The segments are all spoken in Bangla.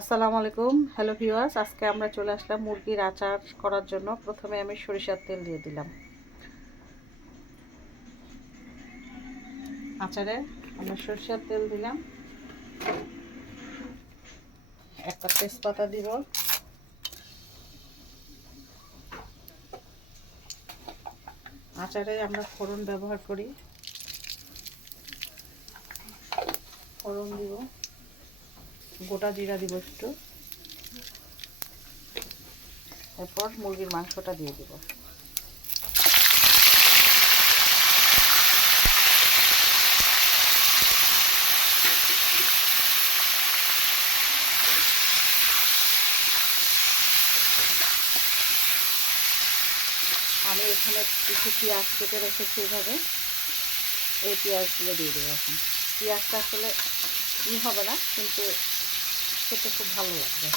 আসসালামু আলাইকুম। হ্যালো ভিউয়ার্স আজকে আমরা চলে আসলাম মুরগির আচার করার জন্য। প্রথমে আমি সরিষার তেল দিয়ে দিলাম। আচারে আমরা সরিষার তেল দিলাম। একটা তেজপাতা দিব। আচারে আমরা ফোড়ন ব্যবহার করি। ফোড়ন দিব। গোটা জিরা দিব একটু। এরপর মুরগির মাংসটা দিয়ে দিব। আমি এখানে কিছু পেঁয়াজ কেটে রেখেছি এইভাবে এই পেঁয়াজগুলো দিয়ে দেবো এখন। পেঁয়াজটা আসলে ই হবে না, কিন্তু খেতে খুব ভালো লাগবে।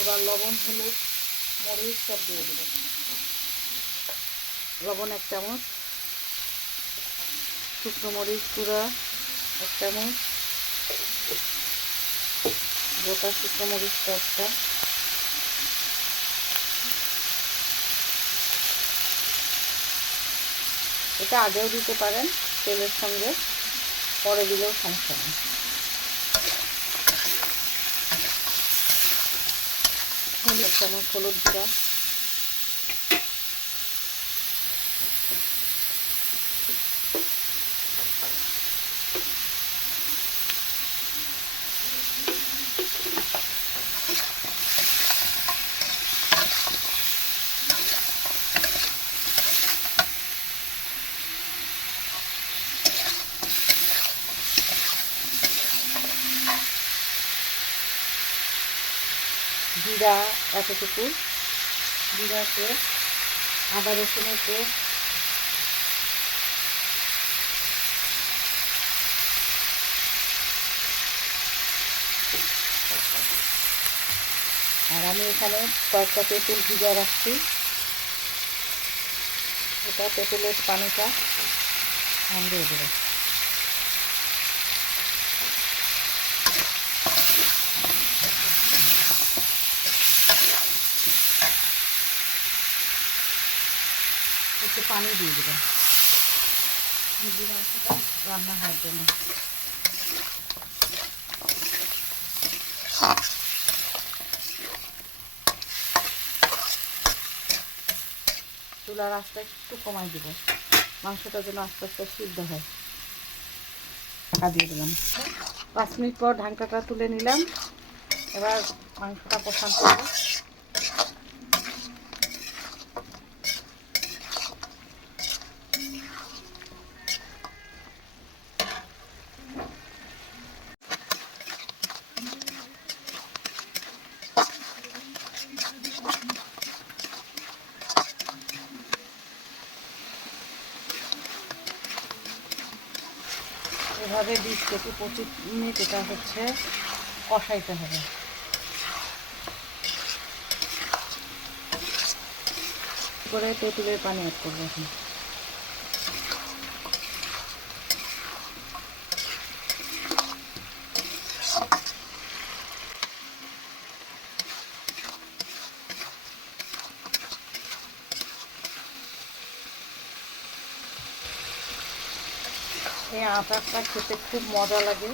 এবার লবণ, হলুদ, মরিচ সব দিয়ে দেবো। লবণ এক চামচ, শুকনো মরিচ গুঁড়া এক চামচ, গোটা শুকনো মরিচটা একটা। এটা আগেও দিতে পারেন তেলের সঙ্গে। পরে দিলেও সমস্যা নেই। চামচ হলুদ গুঁড়া। জিরা, এতটুকু। জিরা পেস্ট আদা রসুনের আর আমি এখানে কয়েকটা তেঁতুল ভিজা রাখছি। এটা তেঁতুলের পানিটা আমি দিয়ে একটু পানি দিয়ে মুরগির মাংসটা রান্না হওয়ার জন্য। চুলার আস্তে একটু কমাই দেবো। মাংসটা যেন আস্তে আস্তে সিদ্ধ হয়। ঢাকা দিয়ে দিলাম। পাঁচ মিনিট পর ঢাকাটা তুলে নিলাম। এবার মাংসটা কষান করব এভাবে বিশ থেকে পঁচিশ মিনিট এটা হচ্ছে কষাইতে হবে। করে তেঁতুলের পানি অ্যাড করব এখন। এই আচারটা খেতে খুব মজা লাগে।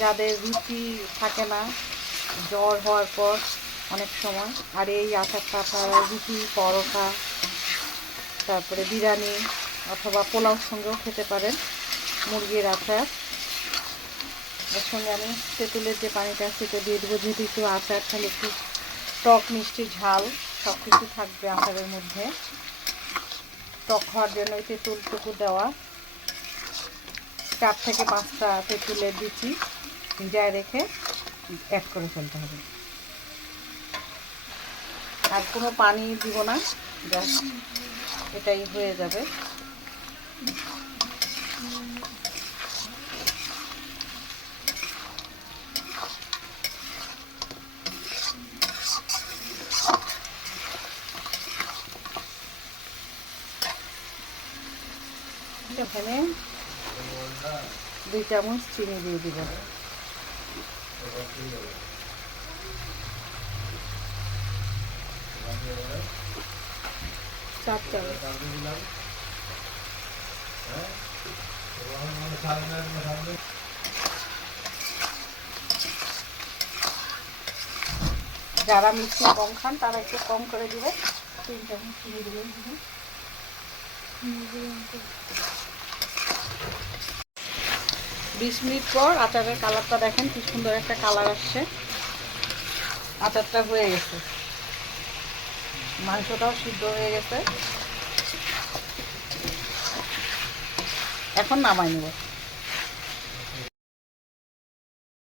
যাদের রুচি থাকে না, জ্বর হওয়ার পর অনেক সময়। আর এই আচারটা আপনারা রুটি, পরোটা, তারপরে বিরিয়ানি অথবা পোলাওর সঙ্গেও খেতে পারেন মুরগির আচার। এর সঙ্গে আমি তেঁতুলের যে পানিটা সেটা দিয়ে দেবো। যেহেতু একটু আচার, তাহলে একটু টক, মিষ্টি, ঝাল সব কিছু থাকবে আচারের মধ্যে। টক হওয়ার জন্য তেঁতুলটুকু দেওয়া। চার থেকে পাঁচটা তেঁতুলের বিচি ভিজায় রেখে অ্যাড করে ফেলতে হবে। আর কোনো পানি দিব না জাস্ট এটাই হয়ে যাবে। এখানে দুই চামচ চিনি দিয়ে দিব। চার চামচ। যারা মিষ্টি কম খান, তারা একটু কম করে দিবে। তিন চামচ চিনি দিবেন বিশ মিনিট পর আচারের কালারটা দেখেন কি সুন্দর একটা কালার আসছে। আচারটা হয়ে গেছে। মাংসটাও সিদ্ধ হয়ে গেছে। এখন নামাই নেব।